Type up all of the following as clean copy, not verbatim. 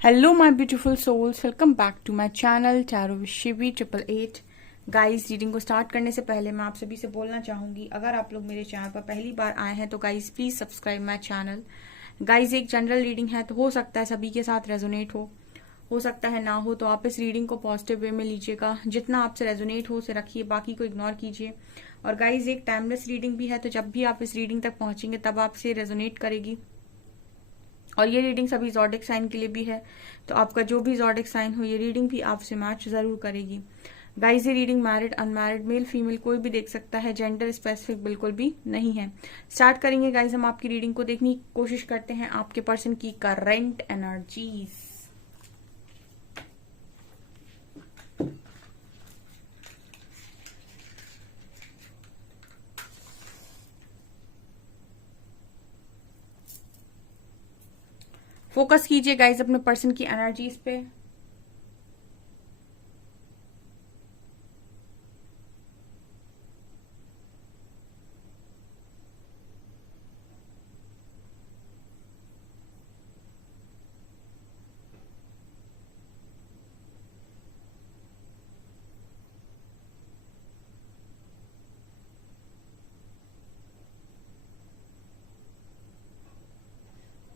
Hello my beautiful souls, welcome back to my channel tarot with Shivi 888। Guys, reading को start करने से पहले मैं आप सभी से बोलना चाहूंगी, अगर आप लोग मेरे चैनल पर पहली बार आए हैं तो guys please subscribe my channel. Guys, एक जनरल रीडिंग है तो हो सकता है सभी के साथ रेजोनेट हो सकता है ना हो, तो आप इस रीडिंग को पॉजिटिव वे में लीजिएगा। जितना आपसे रेजोनेट हो उसे रखिए, बाकी को इग्नोर कीजिए। और गाइज, एक टाइमलेस रीडिंग भी है, तो जब भी आप इस रीडिंग तक पहुंचेंगे तब आपसे रेजोनेट करेगी। और ये रीडिंग सभी जॉडिक साइन के लिए भी है, तो आपका जो भी जॉडिक साइन हो ये रीडिंग भी आपसे मैच जरूर करेगी। गाइज, ये reading married unmarried male female कोई भी देख सकता है, जेंडर स्पेसिफिक बिल्कुल भी नहीं है। स्टार्ट करेंगे गाइज, हम आपकी रीडिंग को देखने की कोशिश करते हैं आपके पर्सन की करंट एनर्जीज। फोकस कीजिए गाइज अपने पर्सन की एनर्जीज पे।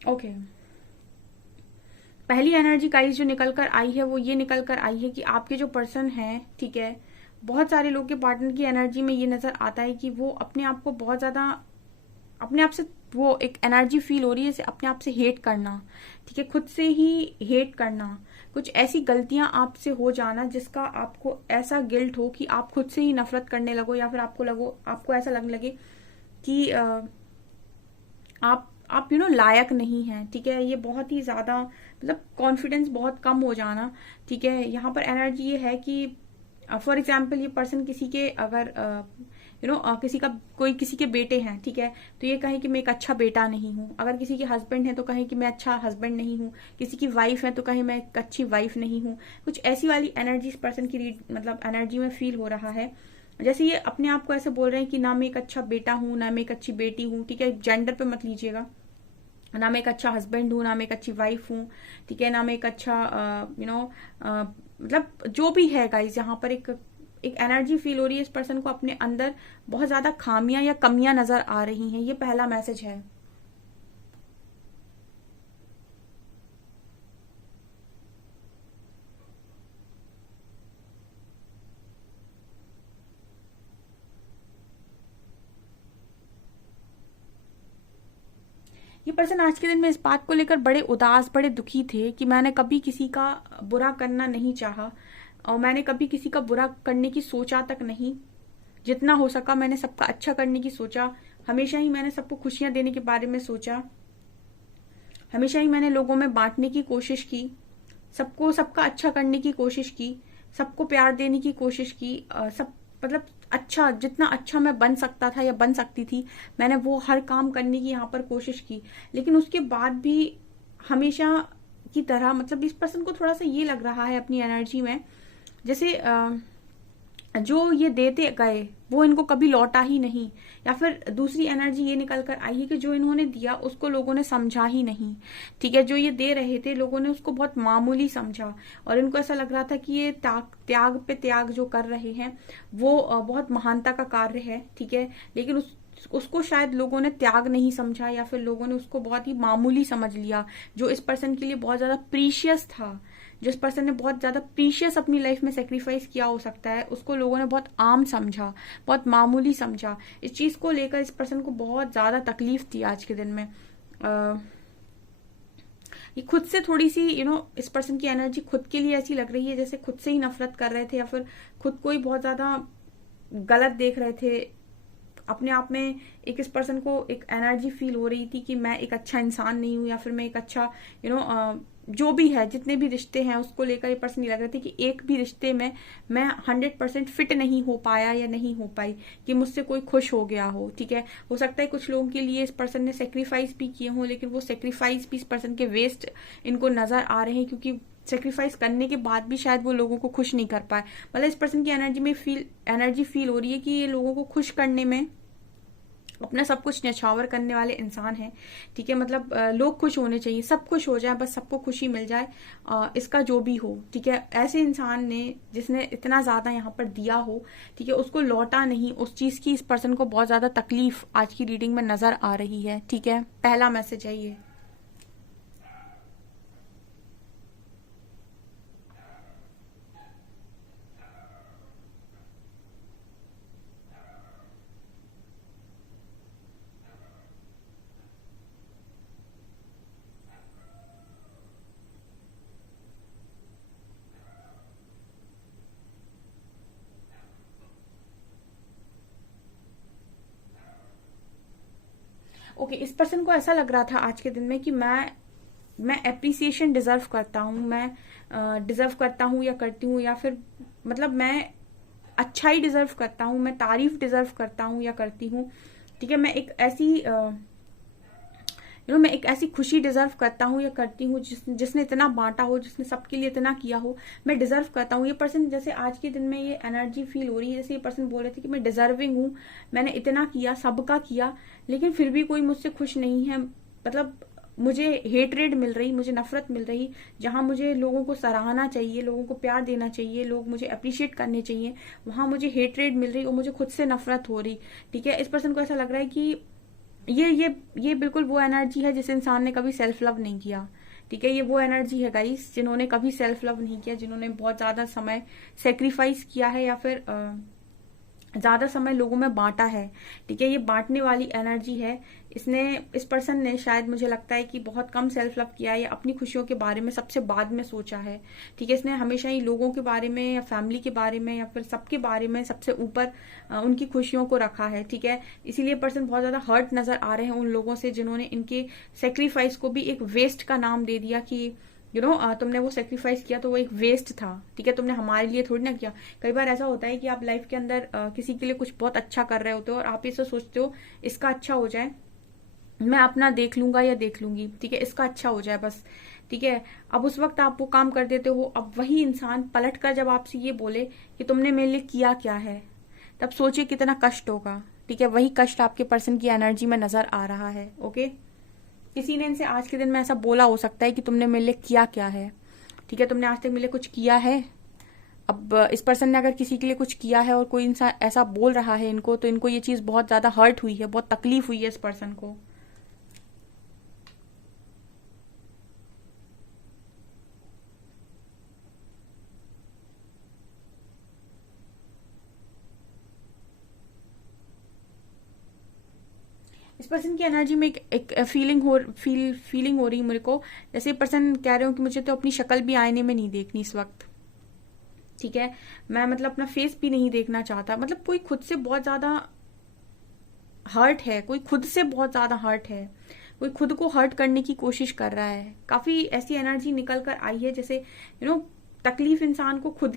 ओके, पहली एनर्जी गाइस जो निकल कर आई है वो ये निकल कर आई है कि आपके जो पर्सन है, ठीक है, बहुत सारे लोग के पार्टनर की एनर्जी में ये नजर आता है कि वो अपने आप को बहुत ज्यादा, अपने आप से वो एक एनर्जी फील हो रही है जैसे अपने आप से हेट करना, ठीक है, खुद से ही हेट करना, कुछ ऐसी गलतियां आपसे हो जाना जिसका आपको ऐसा गिल्ट हो कि आप खुद से ही नफरत करने लगो, या फिर आपको ऐसा लगने लगे कि आप लायक नहीं है, ठीक है। ये बहुत ही ज्यादा मतलब कॉन्फिडेंस बहुत कम हो जाना, ठीक है। यहाँ पर एनर्जी ये है कि फॉर एग्जाम्पल ये पर्सन किसी के अगर किसी के बेटे हैं, ठीक है, तो ये कहे कि मैं एक अच्छा बेटा नहीं हूँ। अगर किसी के हस्बैंड है तो कहे कि मैं अच्छा हस्बैंड नहीं हूँ। किसी की वाइफ है तो कहे मैं एक अच्छी वाइफ नहीं हूँ। कुछ ऐसी वाली एनर्जी इस पर्सन की मतलब एनर्जी में फील हो रहा है, जैसे ये अपने आप को ऐसे बोल रहे हैं कि ना मैं एक अच्छा बेटा हूँ ना मैं एक अच्छी बेटी हूँ, ठीक है। जेंडर पे मत लीजिएगा, ना मैं एक अच्छा हस्बैंड हूँ ना मैं एक अच्छी वाइफ हूँ, ठीक है, ना मैं एक अच्छा मतलब जो भी है गाइज, यहाँ पर एक एनर्जी फील हो रही है इस पर्सन को अपने अंदर बहुत ज्यादा खामियां या कमियां नजर आ रही हैं। ये पहला मैसेज है। ये पर्सन आज के दिन में इस बात को लेकर बड़े उदास, बड़े दुखी थे कि मैंने कभी किसी का बुरा करना नहीं चाहा, और मैंने कभी किसी का बुरा करने की सोचा तक नहीं। जितना हो सका मैंने सबका अच्छा करने की सोचा। हमेशा ही मैंने सबको खुशियां देने के बारे में सोचा। हमेशा ही मैंने लोगों में बांटने की कोशिश की, सबको सबका अच्छा करने की कोशिश की, सबको प्यार देने की कोशिश की। सब मतलब अच्छा, जितना अच्छा मैं बन सकता था या बन सकती थी, मैंने वो हर काम करने की यहाँ पर कोशिश की। लेकिन उसके बाद भी हमेशा की तरह मतलब इस पर्सन को थोड़ा सा ये लग रहा है अपनी एनर्जी में जैसे जो ये देते गए वो इनको कभी लौटा ही नहीं, या फिर दूसरी एनर्जी ये निकल कर आई है कि जो इन्होंने दिया उसको लोगों ने समझा ही नहीं, ठीक है। जो ये दे रहे थे लोगों ने उसको बहुत मामूली समझा, और इनको ऐसा लग रहा था कि ये त्याग पे त्याग जो कर रहे हैं वो बहुत महानता का कार्य है, ठीक है। लेकिन उसको शायद लोगों ने त्याग नहीं समझा, या फिर लोगों ने उसको बहुत ही मामूली समझ लिया। जो इस पर्सन के लिए बहुत ज्यादा प्रीशियस था, जिस पर्सन ने बहुत ज्यादा प्रीशियस अपनी लाइफ में सेक्रीफाइस किया हो सकता है, उसको लोगों ने बहुत आम समझा, बहुत मामूली समझा। इस चीज को लेकर इस पर्सन को बहुत ज्यादा तकलीफ थी आज के दिन में। ये खुद से थोड़ी सी इस पर्सन की एनर्जी खुद के लिए ऐसी लग रही है जैसे खुद से ही नफरत कर रहे थे, या फिर खुद को ही बहुत ज्यादा गलत देख रहे थे अपने आप में। इस पर्सन को एक एनर्जी फील हो रही थी कि मैं एक अच्छा इंसान नहीं हूं, या फिर मैं एक अच्छा जो भी है, जितने भी रिश्ते हैं उसको लेकर ये पर्सन ये लग रहे थे कि एक भी रिश्ते में मैं 100% फिट नहीं हो पाया या नहीं हो पाई, कि मुझसे कोई खुश हो गया हो, ठीक है। हो सकता है कुछ लोगों के लिए इस पर्सन ने सेक्रीफाइस भी किए हों, लेकिन वो सेक्रीफाइस भी इस पर्सन के वेस्ट इनको नजर आ रहे हैं, क्योंकि सेक्रीफाइस करने के बाद भी शायद वो लोगों को खुश नहीं कर पाए। मतलब इस पर्सन की एनर्जी में एनर्जी फील हो रही है कि ये लोगों को खुश करने में अपना सब कुछ न्यौछावर करने वाले इंसान हैं। ठीक है, मतलब लोग खुश होने चाहिए, सब खुश हो जाए, बस सबको खुशी मिल जाए, इसका जो भी हो। ठीक है, ऐसे इंसान ने जिसने इतना ज्यादा यहाँ पर दिया हो, ठीक है, उसको लौटा नहीं, उस चीज की इस पर्सन को बहुत ज्यादा तकलीफ आज की रीडिंग में नजर आ रही है। ठीक है, पहला मैसेज है ये। ओके, इस पर्सन को ऐसा लग रहा था आज के दिन में कि मैं एप्रिसिएशन डिजर्व करता हूँ, मैं डिजर्व करता हूँ या करती हूँ, या फिर मतलब मैं अच्छाई डिजर्व करता हूँ, मैं तारीफ डिजर्व करता हूँ या करती हूँ। ठीक है, मैं एक ऐसी मैं एक ऐसी खुशी डिजर्व करता हूँ या करती हूँ जिसने इतना बांटा हो, जिसने सबके लिए इतना किया हो, मैं डिजर्व करता हूँ। ये पर्सन जैसे आज के दिन में ये एनर्जी फील हो रही है, जैसे ये पर्सन बोल रहे थे कि मैं डिजर्विंग हूँ, मैंने इतना किया, सबका किया, लेकिन फिर भी कोई मुझसे खुश नहीं है। मतलब मुझे हेटरेड मिल रही, मुझे नफरत मिल रही, जहां मुझे लोगों को सराहना चाहिए, लोगों को प्यार देना चाहिए, लोग मुझे अप्रिशिएट करने चाहिए, वहां मुझे हेटरेड मिल रही और मुझे खुद से नफरत हो रही। ठीक है, इस पर्सन को ऐसा लग रहा है कि ये बिल्कुल वो एनर्जी है जिस इंसान ने कभी सेल्फ लव नहीं किया। ठीक है, ये वो एनर्जी है गाइस जिन्होंने कभी सेल्फ लव नहीं किया, जिन्होंने बहुत ज्यादा समय सेक्रीफाइस किया है या फिर ज्यादा समय लोगों में बांटा है। ठीक है, ये बांटने वाली एनर्जी है। इस पर्सन ने शायद, मुझे लगता है कि बहुत कम सेल्फ लव किया है, या अपनी खुशियों के बारे में सबसे बाद में सोचा है। ठीक है, इसने हमेशा ही लोगों के बारे में या फैमिली के बारे में या फिर सबके बारे में सबसे ऊपर उनकी खुशियों को रखा है। ठीक है, इसीलिए पर्सन बहुत ज्यादा हर्ट नजर आ रहे हैं उन लोगों से जिन्होंने इनके सेक्रीफाइस को भी एक वेस्ट का नाम दे दिया कि तुमने वो सेक्रीफाइस किया तो वो एक वेस्ट था। ठीक है, तुमने हमारे लिए थोड़ी ना किया। कई बार ऐसा होता है कि आप लाइफ के अंदर किसी के लिए कुछ बहुत अच्छा कर रहे होते हो और आप इसे सोचते हो इसका अच्छा हो जाए, मैं अपना देख लूंगा या देख लूंगी, ठीक है, इसका अच्छा हो जाए बस। ठीक है, अब उस वक्त आप वो काम कर देते हो। अब वही इंसान पलट कर जब आपसे ये बोले कि तुमने मेरे लिए किया क्या है, तब सोचिए कितना कष्ट होगा। ठीक है, वही कष्ट आपके पर्सन की एनर्जी में नजर आ रहा है। ओके, किसी ने इनसे आज के दिन में ऐसा बोला हो सकता है कि तुमने मेरे लिए किया क्या है। ठीक है, तुमने आज तक मेरे लिए कुछ किया है। अब इस पर्सन ने अगर किसी के लिए कुछ किया है और कोई इंसान ऐसा बोल रहा है इनको, तो इनको ये चीज बहुत ज्यादा हर्ट हुई है, बहुत तकलीफ हुई है इस पर्सन को। इस पर्सन की एनर्जी में एक फीलिंग हो रही है मेरे को, जैसे पर्सन कह रहे हो कि मुझे तो अपनी शक्ल भी आईने में नहीं देखनी इस वक्त। ठीक है, मैं मतलब अपना फेस भी नहीं देखना चाहता। मतलब कोई खुद से बहुत ज्यादा हर्ट है, कोई खुद से बहुत ज्यादा हर्ट है, कोई खुद को हर्ट करने की कोशिश कर रहा है। काफी ऐसी एनर्जी निकल कर आई है जैसे तकलीफ इंसान को खुद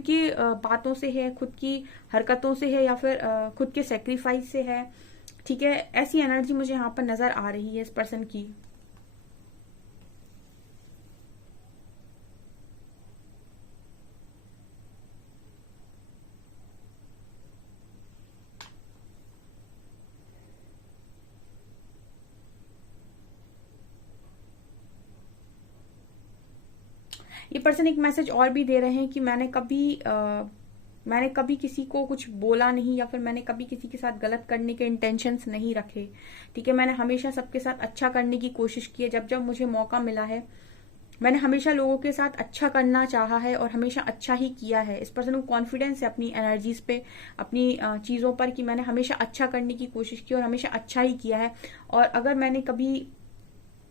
की बातों से है, खुद की हरकतों से है, या फिर खुद के सेक्रीफाइस से है। ठीक है, ऐसी एनर्जी मुझे यहाँ पर नजर आ रही है इस पर्सन की। ये पर्सन एक मैसेज और भी दे रहे हैं कि मैंने कभी किसी को कुछ बोला नहीं, या फिर मैंने कभी किसी के साथ गलत करने के इंटेंशंस नहीं रखे। ठीक है, मैंने हमेशा सबके साथ अच्छा करने की कोशिश की है। जब जब मुझे मौका मिला है, मैंने हमेशा लोगों के साथ अच्छा करना चाहा है और हमेशा अच्छा ही किया है। इस पर्सन को कॉन्फिडेंस है अपनी एनर्जीज पे, अपनी चीजों पर, कि मैंने हमेशा अच्छा करने की कोशिश की और हमेशा अच्छा ही किया है। और अगर मैंने कभी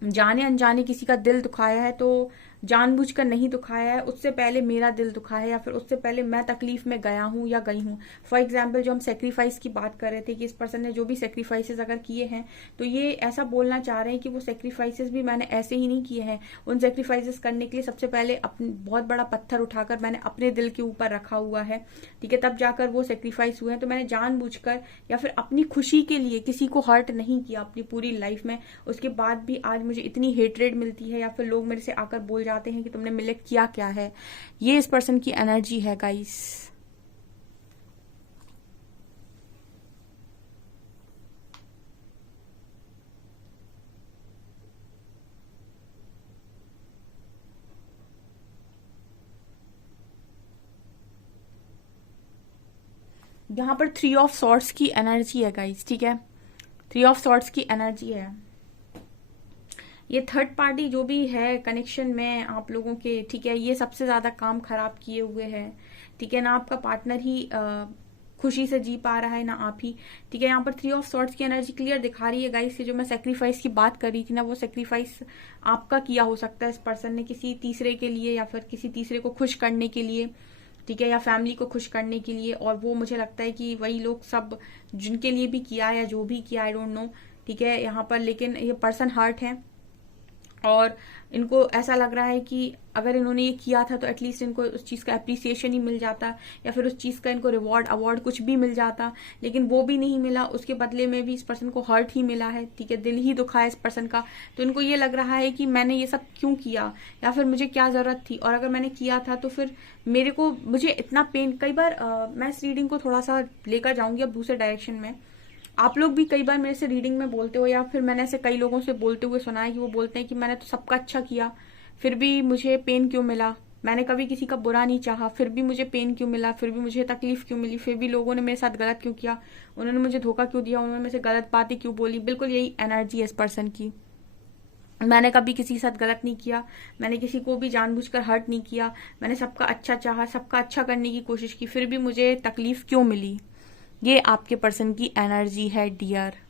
जाने अनजाने किसी का दिल दुखाया है तो जानबूझकर नहीं दुखाया है, उससे पहले मेरा दिल दुखा है, या फिर उससे पहले मैं तकलीफ में गया हूं या गई हूं। फॉर एग्जाम्पल, जो हम सेक्रीफाइस की बात कर रहे थे कि इस पर्सन ने जो भी सेक्रीफाइसेस अगर किए हैं, तो ये ऐसा बोलना चाह रहे हैं कि वो सेक्रीफाइसेस भी मैंने ऐसे ही नहीं किए हैं। उन सेक्रीफाइसेस करने के लिए सबसे पहले बहुत बड़ा पत्थर उठाकर मैंने अपने दिल के ऊपर रखा हुआ है। ठीक है, तब जाकर वो सेक्रीफाइस हुए हैं। तो मैंने जानबूझकर या फिर अपनी खुशी के लिए किसी को हर्ट नहीं किया अपनी पूरी लाइफ में। उसके बाद भी आज मुझे इतनी हेटरेड मिलती है, या फिर लोग मेरे से आकर बोल जाते हैं कि तुमने मेरे लिए किया क्या है। ये इस पर्सन की एनर्जी है गाइस। यहाँ पर 3 ऑफ सॉर्ड्स की एनर्जी है गाइस, ठीक है, 3 ऑफ सॉर्ड्स की एनर्जी है। ये थर्ड पार्टी जो भी है कनेक्शन में आप लोगों के, ठीक है, ये सबसे ज्यादा काम खराब किए हुए है, ठीक है ना। आपका पार्टनर ही खुशी से जी पा रहा है ना आप ही, ठीक है। यहाँ पर 3 ऑफ सॉर्ड्स की एनर्जी क्लियर दिखा रही है गाइस। ये जो मैं सेक्रीफाइस की बात कर रही थी ना, वो सेक्रीफाइस आपका किया हो सकता है इस पर्सन ने किसी तीसरे के लिए, या फिर किसी तीसरे को खुश करने के लिए, ठीक है, या फैमिली को खुश करने के लिए। और वो मुझे लगता है कि वही लोग सब जिनके लिए भी किया या जो भी किया, आई डोंट नो, ठीक है यहाँ पर। लेकिन ये पर्सन हर्ट है और इनको ऐसा लग रहा है कि अगर इन्होंने ये किया था तो एटलीस्ट इनको उस चीज का अप्रिसिएशन ही मिल जाता, या फिर उस चीज का इनको रिवॉर्ड अवार्ड कुछ भी मिल जाता, लेकिन वो भी नहीं मिला। उसके बदले में भी इस पर्सन को हर्ट ही मिला है, ठीक है, दिल ही दुखा है इस पर्सन का। तो इनको ये लग रहा है कि मैंने ये सब क्यों किया, या फिर मुझे क्या जरूरत थी, और अगर मैंने किया था तो फिर मुझे इतना पेन। कई बार मैं इस रीडिंग को थोड़ा सा लेकर जाऊंगी अब दूसरे डायरेक्शन में। आप लोग भी कई बार मेरे से रीडिंग में बोलते हो, या फिर मैंने ऐसे कई लोगों से बोलते हुए सुना है कि वो बोलते हैं कि मैंने तो सबका अच्छा किया फिर भी मुझे पेन क्यों मिला, मैंने कभी किसी का बुरा नहीं चाहा फिर भी मुझे पेन क्यों मिला, फिर भी मुझे तकलीफ क्यों मिली, फिर भी लोगों ने मेरे साथ गलत क्यों किया, उन्होंने मुझे धोखा क्यों दिया, उन्होंने मेरे से गलत बातें क्यों बोली। बिल्कुल यही एनर्जी है इस पर्सन की। मैंने कभी किसी के साथ गलत नहीं किया, मैंने किसी को भी जानबूझकर हर्ट नहीं किया, मैंने सबका अच्छा चाहा, सबका अच्छा करने की कोशिश की, फिर भी मुझे तकलीफ क्यों मिली। ये आपके पर्सन की एनर्जी है डियर।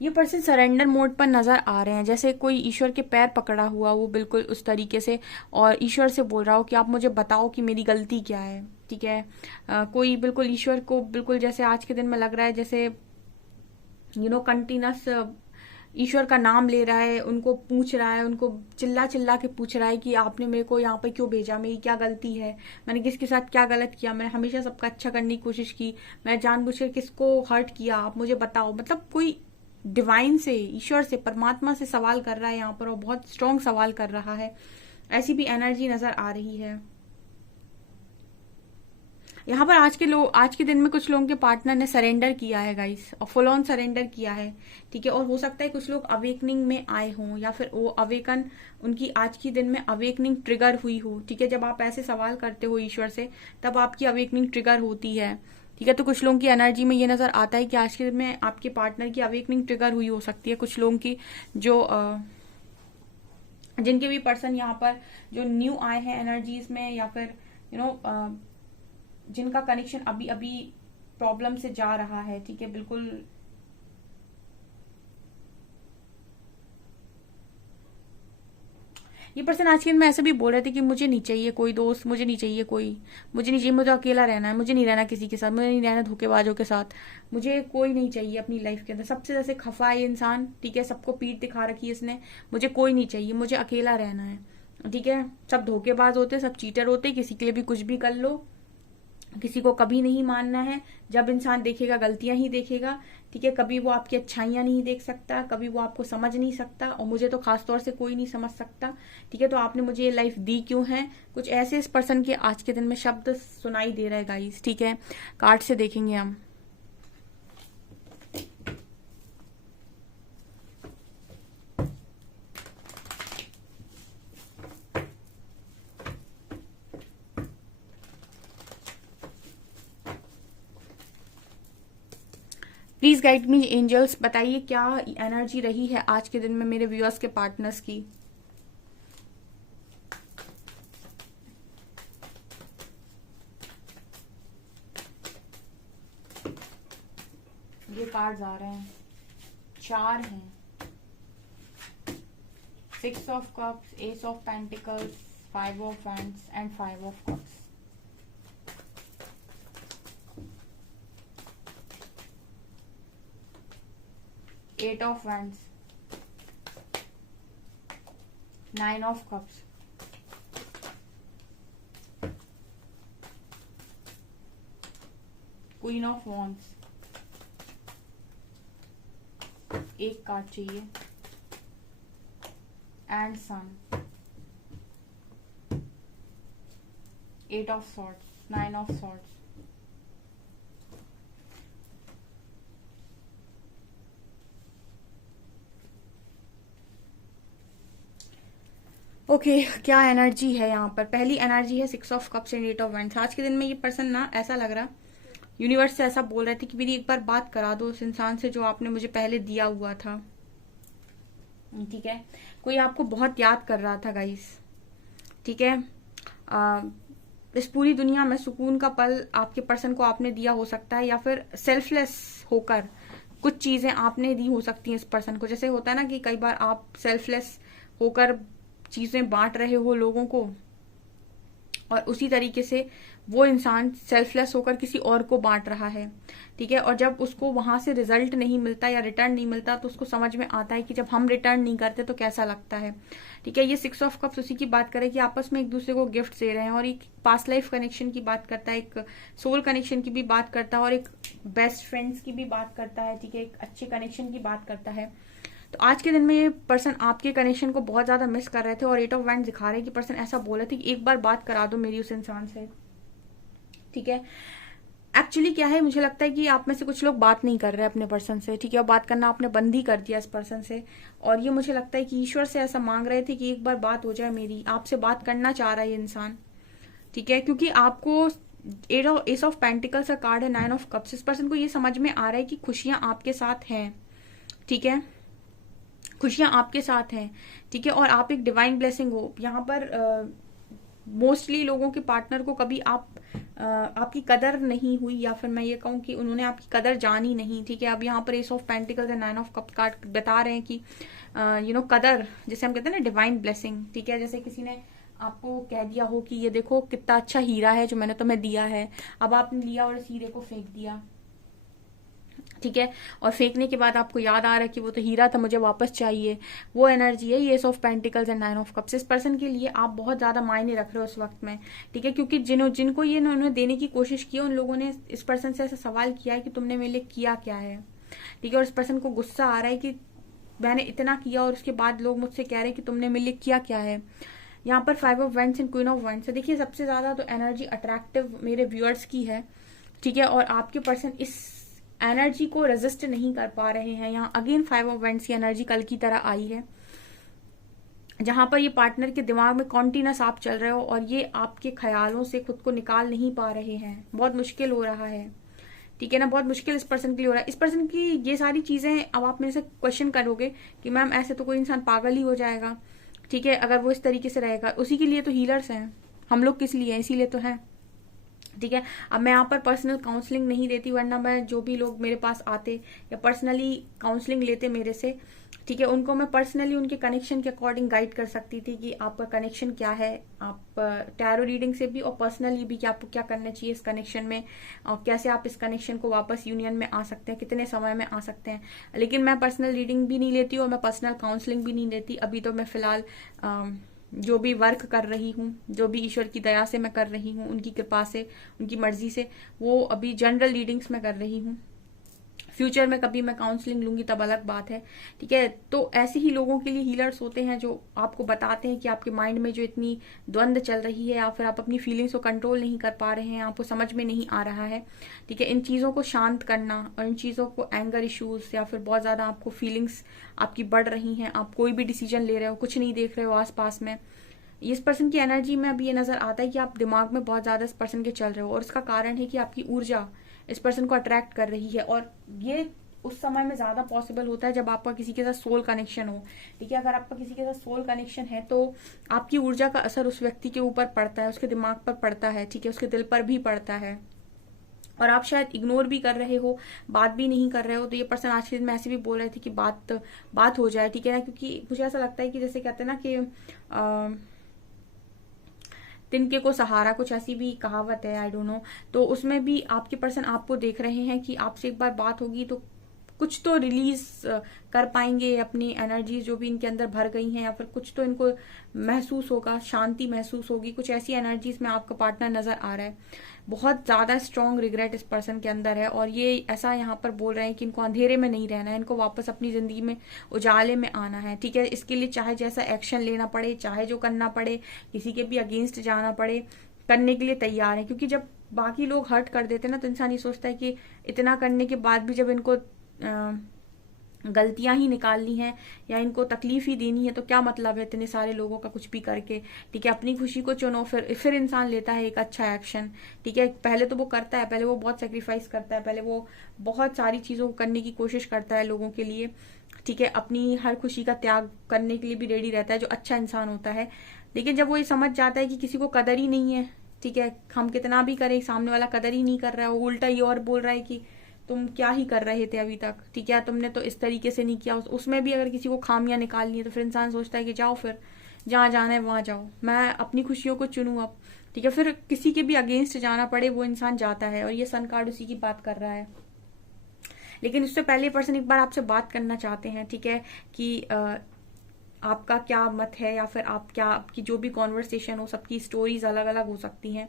ये पर्सन सरेंडर मोड पर नजर आ रहे हैं, जैसे कोई ईश्वर के पैर पकड़ा हुआ, वो बिल्कुल उस तरीके से, और ईश्वर से बोल रहा हो कि आप मुझे बताओ कि मेरी गलती क्या है, ठीक है। कोई बिल्कुल ईश्वर को बिल्कुल जैसे आज के दिन में लग रहा है जैसे कंटिन्यूस ईश्वर का नाम ले रहा है, उनको पूछ रहा है, उनको चिल्ला चिल्ला के पूछ रहा है कि आपने मेरे को यहाँ पे क्यों भेजा, मेरी क्या गलती है, मैंने किसके साथ क्या गलत किया, मैंने हमेशा सबका अच्छा करने की कोशिश की, मैं जानबूझ कर किसको हर्ट किया, आप मुझे बताओ। मतलब कोई डिवाइन से, ईश्वर से, परमात्मा से सवाल कर रहा है यहाँ पर, और बहुत स्ट्रॉन्ग सवाल कर रहा है। ऐसी भी एनर्जी नजर आ रही है यहाँ पर। आज के दिन में कुछ लोगों के पार्टनर ने सरेंडर किया है गाइस, और फुल ऑन सरेंडर किया है, ठीक है। और हो सकता है कुछ लोग अवेकनिंग में आए हों, या फिर वो अवेकन उनकी आज के दिन में अवेकनिंग ट्रिगर हुई हो, ठीक है। जब आप ऐसे सवाल करते हो ईश्वर से तब आपकी अवेकनिंग ट्रिगर होती है, ठीक है। तो कुछ लोगों की एनर्जी में ये नजर आता है कि आज के दिन में आपके पार्टनर की अवेकनिंग ट्रिगर हुई हो सकती है। कुछ लोगों की जो जिनके भी पर्सन यहाँ पर जो न्यू आए हैं एनर्जीज में, या फिर जिनका कनेक्शन अभी अभी प्रॉब्लम से जा रहा है, ठीक है, बिल्कुल। ये पर्सन आज के दिन में ऐसे भी बोल रहे थे कि मुझे नहीं चाहिए कोई दोस्त, मुझे नहीं चाहिए कोई, मुझे नहीं चाहिए, मुझे अकेला रहना है, मुझे नहीं रहना किसी के साथ, मुझे नहीं रहना धोखेबाजों के साथ, मुझे कोई नहीं चाहिए अपनी लाइफ के अंदर। सबसे जैसे खफा है इंसान, ठीक है, सबको पीठ दिखा रखी है इसने, मुझे कोई नहीं चाहिए, मुझे अकेला रहना है, ठीक है। सब धोखेबाज होते, सब चीटर होते, किसी के लिए भी कुछ भी कर लो, किसी को कभी नहीं मानना है। जब इंसान देखेगा गलतियां ही देखेगा, ठीक है, कभी वो आपकी अच्छाइयां नहीं देख सकता, कभी वो आपको समझ नहीं सकता, और मुझे तो खास तौर से कोई नहीं समझ सकता, ठीक है। तो आपने मुझे ये लाइफ दी क्यों है, कुछ ऐसे इस पर्सन के आज के दिन में शब्द सुनाई दे रहा है गाइस, ठीक है। कार्ड से देखेंगे हम। प्लीज गाइड मी एंजल्स, बताइए क्या एनर्जी रही है आज के दिन में मेरे व्यूअर्स के पार्टनर्स की। ये कार्ड्स आ रहे हैं, 4 हैं, 6 of cups, ace of pentacles, 5 of wands and 5 of cups. Eight of wands, nine of cups, queen of wands, एक कार्ड चाहिए, and sun, eight of swords, nine of swords. Okay क्या energy है यहाँ पर? पहली एनर्जी है six of cups and eight of wands. आज के दिन में ये पर्सन ना, ऐसा लग रहा यूनिवर्स से ऐसा बोल रहे थे कि मेरी एक बार बात करा दो उस इंसान से जो आपने मुझे पहले दिया हुआ था। ठीक है, कोई आपको बहुत याद कर रहा था गाइस। ठीक है, इस पूरी दुनिया में सुकून का पल आपके पर्सन को आपने दिया हो सकता है, या फिर सेल्फलेस होकर कुछ चीजें आपने दी हो सकती हैं इस पर्सन को। जैसे होता है ना कि कई बार आप सेल्फलेस होकर चीजें बांट रहे हो लोगों को, और उसी तरीके से वो इंसान सेल्फलेस होकर किसी और को बांट रहा है। ठीक है, और जब उसको वहां से रिजल्ट नहीं मिलता या रिटर्न नहीं मिलता तो उसको समझ में आता है कि जब हम रिटर्न नहीं करते तो कैसा लगता है। ठीक है, ये सिक्स ऑफ कप्स उसी की बात करे कि आपस में एक दूसरे को गिफ्ट दे रहे हैं, और एक पास्ट लाइफ कनेक्शन की बात करता है, एक सोल कनेक्शन की भी बात करता है, और एक बेस्ट फ्रेंड्स की भी बात करता है। ठीक है, एक अच्छे कनेक्शन की बात करता है। तो आज के दिन में ये पर्सन आपके कनेक्शन को बहुत ज्यादा मिस कर रहे थे, और एट ऑफ वैंड्स दिखा रहे हैं कि पर्सन ऐसा बोले थे कि एक बार बात करा दो मेरी उस इंसान से। ठीक है, एक्चुअली क्या है, मुझे लगता है कि आप में से कुछ लोग बात नहीं कर रहे अपने पर्सन से। ठीक है, और बात करना आपने बंद ही कर दिया इस पर्सन से, और ये मुझे लगता है कि ईश्वर से ऐसा मांग रहे थे कि एक बार बात हो जाए मेरी, आपसे बात करना चाह रहा है ये इंसान। ठीक है, क्योंकि आपको एस ऑफ पेंटिकल्स का कार्ड है, नाइन ऑफ कप्स। इस पर्सन को ये समझ में आ रहा है कि खुशियां आपके साथ हैं। ठीक है, खुशियां आपके साथ हैं। ठीक है, और आप एक डिवाइन ब्लेसिंग हो यहाँ पर। मोस्टली लोगों के पार्टनर को कभी आपकी कदर नहीं हुई, या फिर मैं ये कहूँ कि उन्होंने आपकी कदर जानी नहीं। ठीक है, अब यहाँ पर S of pentacles and nine of cups card बता रहे हैं कि कदर, जैसे हम कहते हैं ना डिवाइन ब्लेसिंग। ठीक है, जैसे किसी ने आपको कह दिया हो कि ये देखो कितना अच्छा हीरा है जो मैंने तुम्हें दिया है, अब आपने लिया और इस हीरे को फेंक दिया। ठीक है, और फेंकने के बाद आपको याद आ रहा है कि वो तो हीरा था, मुझे वापस चाहिए। वो एनर्जी है ये S of pentacles and nine of cups. इस पर्सन के लिए आप बहुत ज्यादा मायने रख रहे हो उस वक्त में। ठीक है, क्योंकि जिनको ये उन्होंने देने की कोशिश की, उन लोगों ने इस पर्सन से ऐसा सवाल किया है कि तुमने मेरे लिए किया क्या है। ठीक है, और इस पर्सन को गुस्सा आ रहा है कि मैंने इतना किया और उसके बाद लोग मुझसे कह रहे हैं कि तुमने मेरे लिए किया क्या है। यहाँ पर five of wands and queen of wands है। देखिए, सबसे ज्यादा तो एनर्जी अट्रैक्टिव मेरे व्यूअर्स की है। ठीक है, और आपके पर्सन इस एनर्जी को रेजिस्ट नहीं कर पा रहे हैं। यहाँ अगेन फाइव ऑफ वैंड्स की एनर्जी कल की तरह आई है, जहां पर ये पार्टनर के दिमाग में कॉन्टिन्यूस आप चल रहे हो, और ये आपके ख्यालों से खुद को निकाल नहीं पा रहे हैं। बहुत मुश्किल हो रहा है। ठीक है ना, बहुत मुश्किल इस पर्सन के लिए हो रहा है। इस पर्सन की ये सारी चीजें, अब आप मेरे से क्वेश्चन करोगे कि मैम ऐसे तो कोई इंसान पागल ही हो जाएगा। ठीक है, अगर वो इस तरीके से रहेगा। उसी के लिए तो हीलर्स हैं, हम लोग किस लिए हैं, इसीलिए तो हैं। ठीक है, अब मैं यहाँ पर पर्सनल काउंसलिंग नहीं देती, वरना मैं जो भी लोग मेरे पास आते या पर्सनली काउंसलिंग लेते मेरे से, ठीक है, उनको मैं पर्सनली उनके कनेक्शन के अकॉर्डिंग गाइड कर सकती थी कि आपका कनेक्शन क्या है, आप टैरो रीडिंग से भी और पर्सनली भी कि आपको क्या करना चाहिए इस कनेक्शन में, और कैसे आप इस कनेक्शन को वापस यूनियन में आ सकते हैं, कितने समय में आ सकते हैं। लेकिन मैं पर्सनल रीडिंग भी नहीं लेती और मैं पर्सनल काउंसलिंग भी नहीं देती। अभी तो मैं फिलहाल जो भी वर्क कर रही हूँ, जो भी ईश्वर की दया से मैं कर रही हूँ, उनकी कृपा से, उनकी मर्जी से, वो अभी जनरल रीडिंग्स में कर रही हूँ। फ्यूचर में कभी मैं काउंसलिंग लूंगी तब अलग बात है। ठीक है, तो ऐसे ही लोगों के लिए हीलर्स होते हैं जो आपको बताते हैं कि आपके माइंड में जो इतनी द्वंद्व चल रही है, या फिर आप अपनी फीलिंग्स को कंट्रोल नहीं कर पा रहे हैं, आपको समझ में नहीं आ रहा है। ठीक है, इन चीजों को शांत करना, और इन चीजों को एंगर इश्यूज या फिर बहुत ज्यादा आपको फीलिंग्स आपकी बढ़ रही हैं, आप कोई भी डिसीजन ले रहे हो, कुछ नहीं देख रहे हो आसपास में, इस पर्सन की एनर्जी में अभी ये नजर आता है कि आप दिमाग में बहुत ज्यादा इस पर्सन के चल रहे हो, और इसका कारण है कि आपकी ऊर्जा इस पर्सन को अट्रैक्ट कर रही है। और ये उस समय में ज्यादा पॉसिबल होता है जब आपका किसी के साथ सोल कनेक्शन हो। ठीक है, अगर आपका किसी के साथ सोल कनेक्शन है तो आपकी ऊर्जा का असर उस व्यक्ति के ऊपर पड़ता है, उसके दिमाग पर पड़ता है। ठीक है, उसके दिल पर भी पड़ता है, और आप शायद इग्नोर भी कर रहे हो, बात भी नहीं कर रहे हो। तो ये पर्सन आज के दिन में ऐसे भी बोल रहे थे कि बात हो जाए। ठीक है ना, क्योंकि मुझे ऐसा लगता है कि जैसे कहते हैं ना कि तिनके को सहारा, कुछ ऐसी भी कहावत है, आई डोंट नो। तो उसमें भी आपके पर्सन आपको देख रहे हैं कि आपसे एक बार बात होगी तो कुछ तो रिलीज कर पाएंगे अपनी एनर्जी जो भी इनके अंदर भर गई हैं, या फिर कुछ तो इनको महसूस होगा, शांति महसूस होगी। कुछ ऐसी एनर्जीज में आपका पार्टनर नजर आ रहा है। बहुत ज्यादा स्ट्रॉन्ग रिग्रेट इस पर्सन के अंदर है, और ये ऐसा यहाँ पर बोल रहे हैं कि इनको अंधेरे में नहीं रहना है, इनको वापस अपनी जिंदगी में उजाले में आना है। ठीक है, इसके लिए चाहे जैसा एक्शन लेना पड़े, चाहे जो करना पड़े, किसी के भी अगेंस्ट जाना पड़े, करने के लिए तैयार है। क्योंकि जब बाकी लोग हर्ट कर देते हैं ना, तो इंसान ये सोचता है कि इतना करने के बाद भी जब इनको गलतियां ही निकालनी है या इनको तकलीफ ही देनी है, तो क्या मतलब है इतने सारे लोगों का कुछ भी करके। ठीक है, अपनी खुशी को चुनो, फिर इंसान लेता है एक अच्छा एक्शन। ठीक है, पहले तो वो करता है, पहले वो बहुत सेक्रीफाइस करता है, पहले वो बहुत सारी चीजों को करने की कोशिश करता है लोगों के लिए। ठीक है, अपनी हर खुशी का त्याग करने के लिए भी रेडी रहता है, जो अच्छा इंसान होता है। लेकिन जब वो ये समझ जाता है कि किसी को कदर ही नहीं है, ठीक है, हम कितना भी करें, सामने वाला कदर ही नहीं कर रहा है, वो उल्टा ये और बोल रहा है कि तुम क्या ही कर रहे थे अभी तक, ठीक है, तुमने तो इस तरीके से नहीं किया। उसमें भी अगर किसी को खामियां निकालनी है, तो फिर इंसान सोचता है कि जाओ, फिर जहां जाना है वहां जाओ, मैं अपनी खुशियों को चुनूं अब। ठीक है, फिर किसी के भी अगेंस्ट जाना पड़े वो इंसान जाता है, और ये सन कार्ड उसी की बात कर रहा है। लेकिन उससे पहले पर्सन एक बार आपसे बात करना चाहते हैं। ठीक है, कि आपका क्या मत है, या फिर आपकी जो भी कॉन्वर्सेशन हो, सबकी स्टोरीज अलग अलग हो सकती हैं।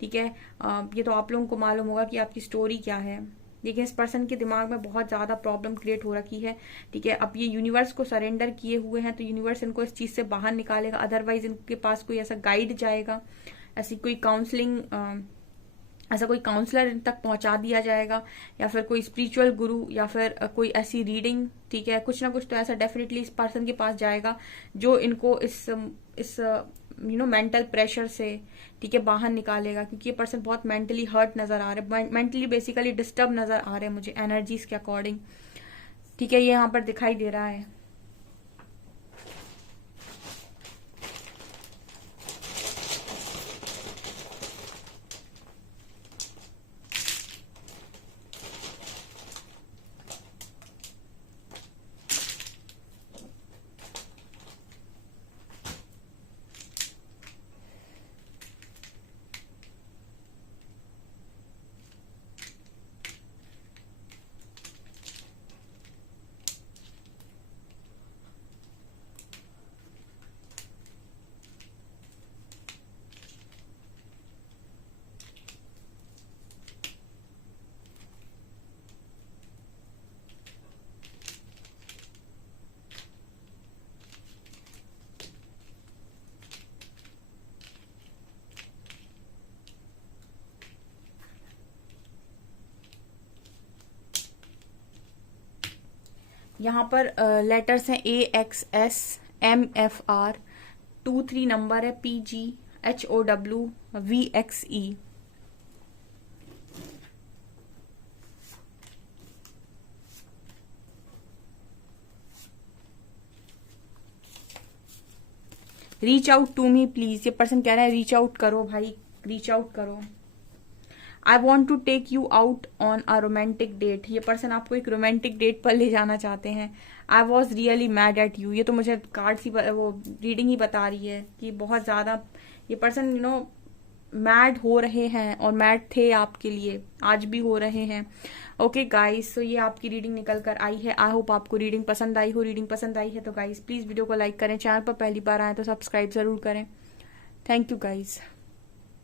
ठीक है, ये तो आप लोगों को मालूम होगा कि आपकी स्टोरी क्या है। लेकिन इस पर्सन के दिमाग में बहुत ज्यादा प्रॉब्लम क्रिएट हो रखी है। ठीक है, अब ये यूनिवर्स को सरेंडर किए हुए हैं, तो यूनिवर्स इनको इस चीज से बाहर निकालेगा। अदरवाइज इनके पास कोई ऐसा गाइड जाएगा, ऐसी कोई काउंसलिंग, ऐसा कोई काउंसलर इन तक पहुंचा दिया जाएगा, या फिर कोई स्पिरिचुअल गुरु, या फिर कोई ऐसी रीडिंग। ठीक है, कुछ ना कुछ तो ऐसा डेफिनेटली इस पर्सन के पास जाएगा, जो इनको इस मेंटल प्रेशर से, ठीक है, बाहर निकालेगा। क्योंकि ये पर्सन बहुत मेंटली हर्ट नजर आ रहे हैं, मेंटली बेसिकली डिस्टर्ब नजर आ रहे हैं मुझे एनर्जीज के अकॉर्डिंग। ठीक है, ये यहाँ पर दिखाई दे रहा है। यहाँ पर लेटर्स हैं AXSMFR, 23 नंबर है PGHOWVXE। Reach out to me please, ये पर्सन कह रहा है रीच आउट करो भाई, रीच आउट करो। I want to take you out on a romantic date, ये पर्सन आपको एक रोमांटिक डेट पर ले जाना चाहते हैं। I was really mad at you, ये तो मुझे कार्ड ही वो रीडिंग ही बता रही है कि बहुत ज्यादा ये पर्सन मैड हो रहे हैं, और मैड थे आपके लिए, आज भी हो रहे हैं। ओके गाइस, तो ये आपकी रीडिंग निकल कर आई है। आई होप आपको रीडिंग पसंद आई हो। रीडिंग पसंद आई है तो गाइस प्लीज वीडियो को लाइक करें, चैनल पर पहली बार आए तो सब्सक्राइब जरूर करें। Thank you guys.